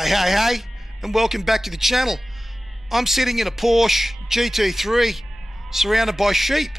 Hey, and welcome back to the channel. I'm sitting in a Porsche GT3 surrounded by sheep.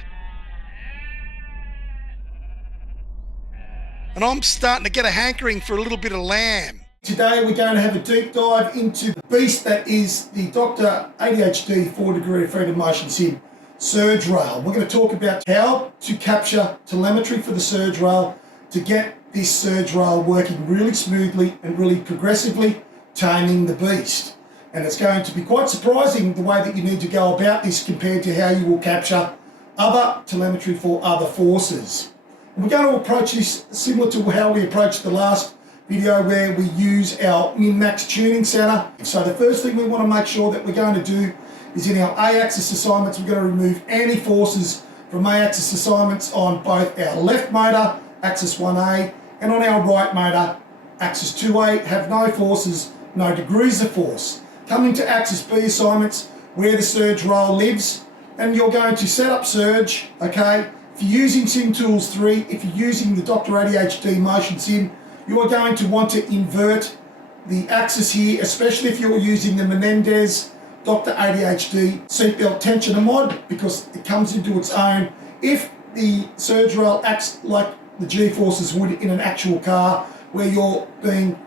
And I'm starting to get a hankering for a little bit of lamb. Today we're going to have a deep dive into the beast that is the Dr ADHD 4-degree of freedom motion sim surge rail. We're going to talk about how to capture telemetry for the surge rail to get this surge rail working really smoothly and really progressively, taming the beast. And it's going to be quite surprising the way that you need to go about this compared to how you will capture other telemetry for other forces. And we're going to approach this similar to how we approached the last video where we use our min-max tuning center. So the first thing we want to make sure that we're going to do is in our A-axis assignments, we're going to remove any forces from A-axis assignments on both our left motor, axis 1A, and on our right motor, axis 2A, have no forces, no degrees of force. Come into axis B assignments where the surge rail lives, and you're going to set up surge, okay? If you're using SimTools 3, if you're using the Dr ADHD motion sim, you are going to want to invert the axis here, especially if you're using the Menendez Dr ADHD seatbelt tensioner mod, because it comes into its own. If the surge rail acts like the G-forces would in an actual car, where you're being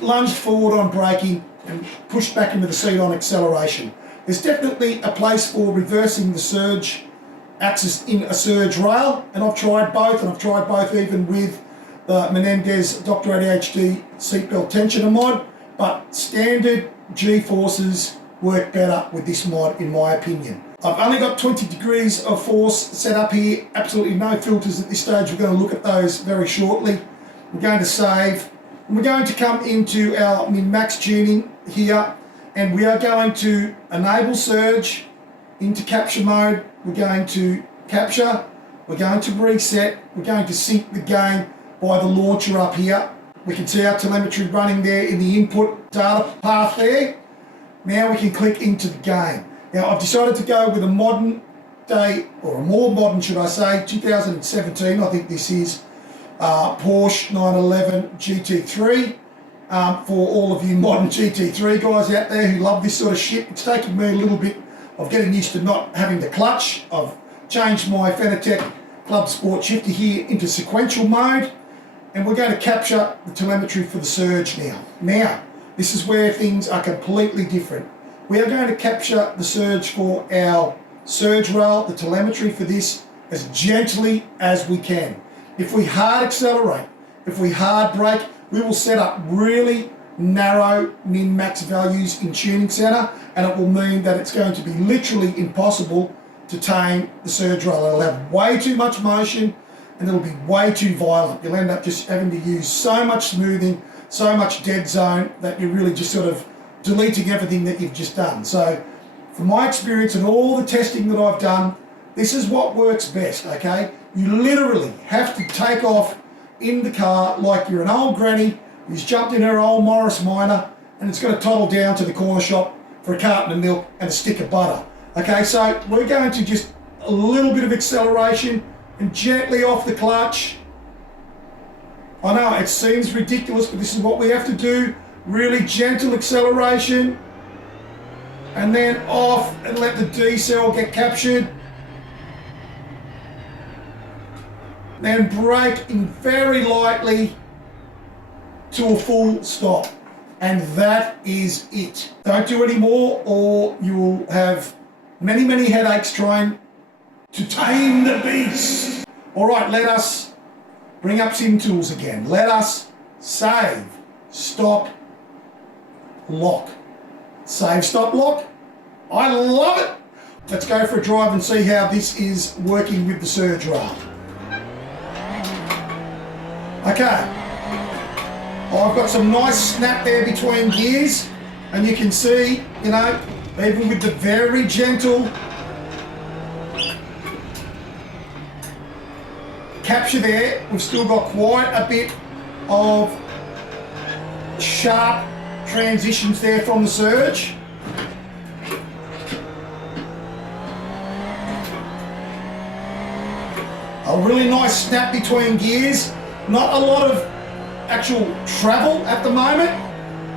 lunged forward on braking and pushed back into the seat on acceleration. There's definitely a place for reversing the surge axis in a surge rail, and I've tried both, and I've tried both even with the Menendez Dr ADHD seatbelt tensioner mod, but standard G-forces work better with this mod in my opinion. I've only got 20 degrees of force set up here, absolutely no filters at this stage. We're going to look at those very shortly. We're going to save, and we're going to come into our min-max tuning here, and we are going to enable surge into capture mode. We're going to capture, we're going to reset, we're going to sync the game by the launcher up here. We can see our telemetry running there in the input data path there. Now we can click into the game. Now I've decided to go with a modern day, or a more modern should I say, 2017, I think this is, Porsche 911 GT3. For all of you modern GT3 guys out there who love this sort of shit, it's taken me a little bit of getting used to not having the clutch. I've changed my Fanatec Club Sport shifter here into sequential mode, and we're going to capture the telemetry for the surge now. Now, this is where things are completely different. We are going to capture the surge for our surge rail, the telemetry for this, as gently as we can. If we hard accelerate, if we hard brake, we will set up really narrow min-max values in tuning center, and it will mean that it's going to be literally impossible to tame the surge rail. It'll have way too much motion and it'll be way too violent. You'll end up just having to use so much smoothing, so much dead zone, that you're really just sort of deleting everything that you've just done. So from my experience and all the testing that I've done, this is what works best, okay? You literally have to take off in the car like you're an old granny who's jumped in her old Morris Minor and it's got to toddle down to the corner shop for a carton of milk and a stick of butter. Okay, so we're going to just a little bit of acceleration and gently off the clutch. I know it seems ridiculous, but this is what we have to do. Really gentle acceleration and then off and let the D cell get captured. Then brake in very lightly to a full stop. And that is it. Don't do any more or you will have many, many headaches trying to tame the beast. All right, let us bring up SimTools again. Let us save, stop, lock. Save, stop, lock. I love it. Let's go for a drive and see how this is working with the surge rail. Okay, I've got some nice snap there between gears, and you can see, you know, even with the very gentle capture there, we've still got quite a bit of sharp transitions there from the surge. A really nice snap between gears. Not a lot of actual travel at the moment,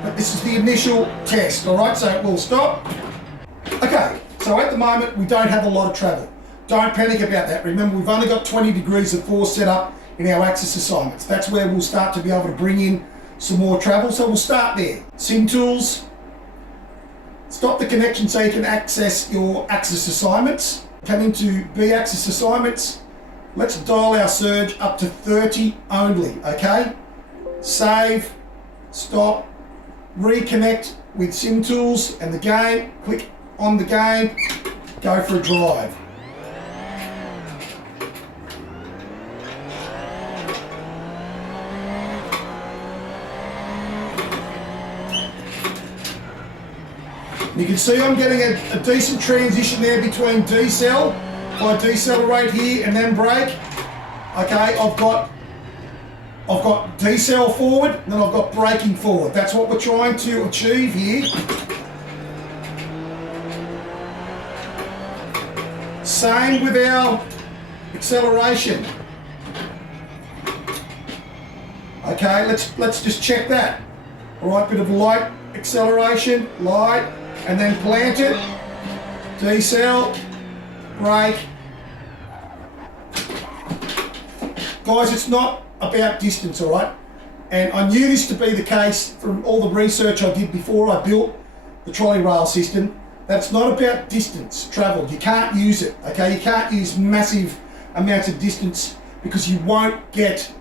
but this is the initial test, all right? So we'll stop. Okay, so at the moment, we don't have a lot of travel. Don't panic about that. Remember, we've only got 20 degrees of force set up in our axis assignments. That's where we'll start to be able to bring in some more travel. So we'll start there. SimTools, stop the connection so you can access your axis assignments. Come into B-axis assignments. Let's dial our surge up to 30 only, okay? Save, stop, reconnect with SimTools and the game. Click on the game, go for a drive. You can see I'm getting a decent transition there between decel. If I decelerate here and then brake, okay, I've got decel forward, and then I've got braking forward. That's what we're trying to achieve here. Same with our acceleration. Okay, let's just check that. All right, bit of light acceleration, light, and then plant it, decel, brake. Guys, it's not about distance, all right? And I knew this to be the case from all the research I did before I built the trolley rail system. That's not about distance traveled. You can't use it, okay? You can't use massive amounts of distance because you won't get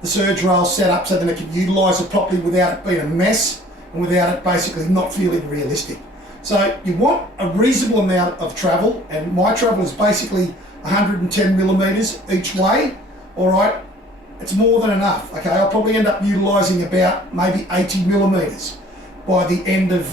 the surge rail set up so that it can utilise it properly without it being a mess and without it basically not feeling realistic. So you want a reasonable amount of travel, and my travel is basically 110 millimeters each way, all right? It's more than enough, okay? I'll probably end up utilising about maybe 80 millimeters by the end of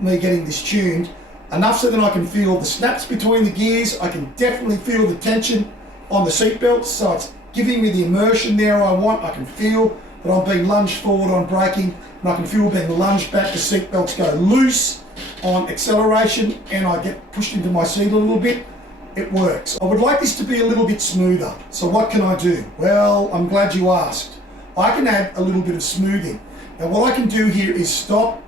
me getting this tuned. Enough so that I can feel the snaps between the gears. I can definitely feel the tension on the seat belts, so it's giving me the immersion there I want. I can feel that I'm being lunged forward on braking, and I can feel being lunged back, the seat belts go loose on acceleration, and I get pushed into my seat a little bit. It works. I would like this to be a little bit smoother. So what can I do? Well, I'm glad you asked. I can add a little bit of smoothing. Now what I can do here is stop,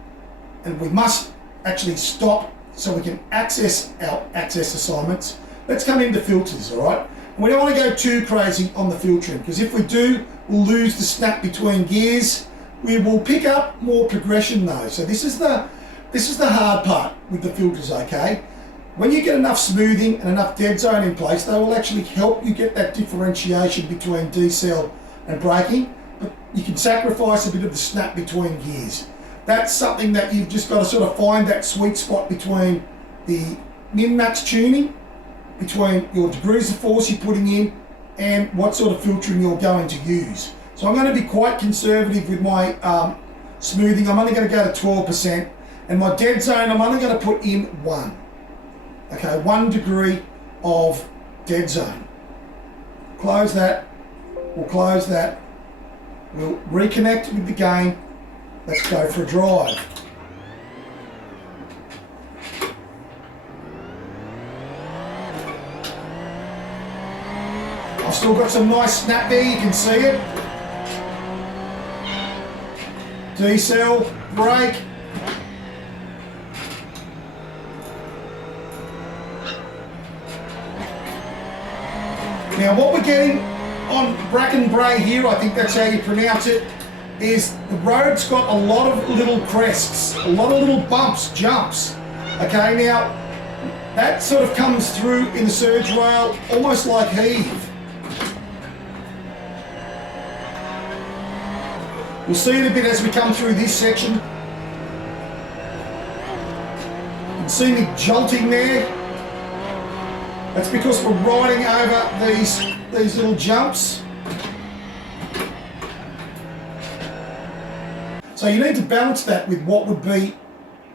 and we must actually stop so we can access our access assignments. Let's come into filters, all right? And we don't want to go too crazy on the filtering, because if we do, we'll lose the snap between gears. We will pick up more progression though. So this is the hard part with the filters, okay? When you get enough smoothing and enough dead zone in place, they will actually help you get that differentiation between decel and braking, but you can sacrifice a bit of the snap between gears. That's something that you've just got to sort of find that sweet spot between the min-max tuning, between your degrees of force you're putting in, and what sort of filtering you're going to use. So I'm going to be quite conservative with my smoothing. I'm only going to go to 12%, and my dead zone I'm only going to put in 1. Okay, 1 degree of dead zone. Close that, we'll close that, we'll reconnect with the game, let's go for a drive. I've still got some nice snap there, you can see it. Decel, brake. Now what we're getting on Bracken Bray here, I think that's how you pronounce it, is the road's got a lot of little crests, a lot of little bumps, jumps. Okay, now that sort of comes through in the surge rail almost like heave. We'll see it a bit as we come through this section. You can see me jolting there. That's because we're riding over these little jumps. So you need to balance that with what would be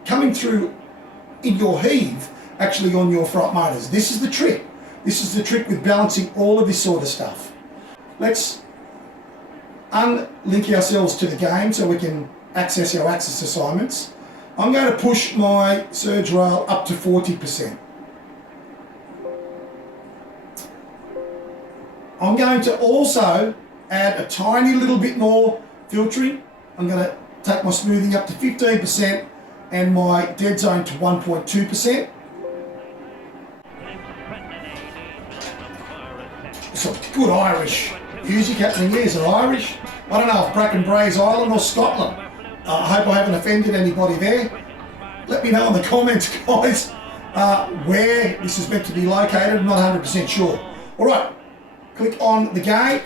coming through in your heave, actually on your front motors. This is the trick. This is the trick with balancing all of this sort of stuff. Let's unlink ourselves to the game so we can access our axis assignments. I'm going to push my surge rail up to 40%. I'm going to also add a tiny little bit more filtering. I'm going to take my smoothing up to 15% and my dead zone to 1.2%. Some good Irish music happening here. Is it Irish? I don't know if Bracken Brae's Ireland or Scotland. I hope I haven't offended anybody there. Let me know in the comments, guys, where this is meant to be located. I'm not 100% sure. All right, click on the gate.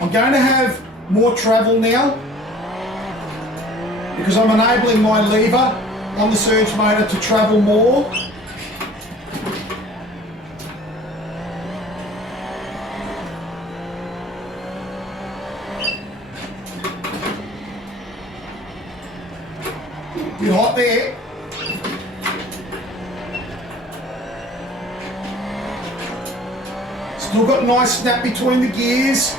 I'm going to have more travel now because I'm enabling my lever on the surge motor to travel more. Bit hot there. Still got a nice snap between the gears.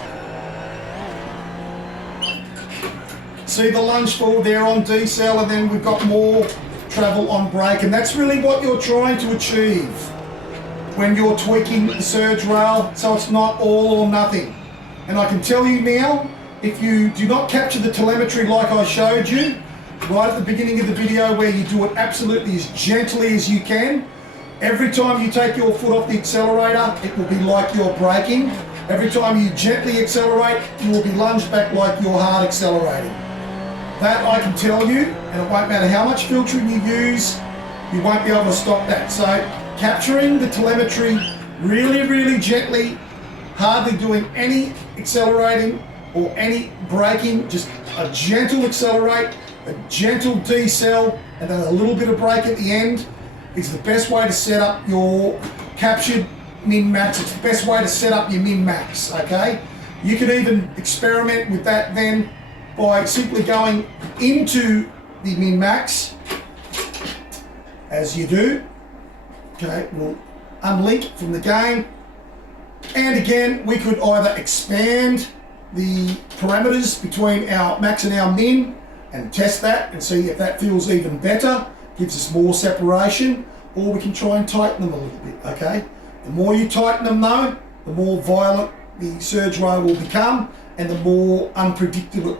See the lunge forward there on decel, and then we've got more travel on brake, and that's really what you're trying to achieve when you're tweaking the surge rail, so it's not all or nothing. And I can tell you now, if you do not capture the telemetry like I showed you right at the beginning of the video, where you do it absolutely as gently as you can, every time you take your foot off the accelerator, it will be like you're braking. Every time you gently accelerate, you will be lunged back like you're hard accelerating. That I can tell you, and it won't matter how much filtering you use, you won't be able to stop that. So capturing the telemetry really, really gently, hardly doing any accelerating or any braking, just a gentle accelerate, a gentle decel, and then a little bit of brake at the end is the best way to set up your captured min-max. It's the best way to set up your min-max, okay? You can even experiment with that then by simply going into the min-max, as you do. Okay, we'll unlink from the game. And again, we could either expand the parameters between our max and our min and test that and see if that feels even better, gives us more separation, or we can try and tighten them a little bit, okay? The more you tighten them though, the more violent the surge rail will become, and the more unpredictable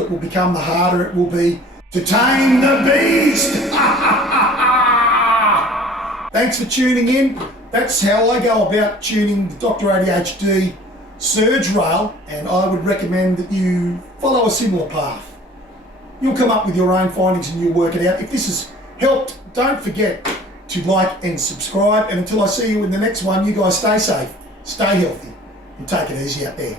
it will become, the harder it will be to tame the beast. Thanks for tuning in. That's how I go about tuning the Dr ADHD surge rail, and I would recommend that you follow a similar path. You'll come up with your own findings and you'll work it out. If this has helped, don't forget to like and subscribe. And until I see you in the next one, you guys stay safe, stay healthy, and take it easy out there.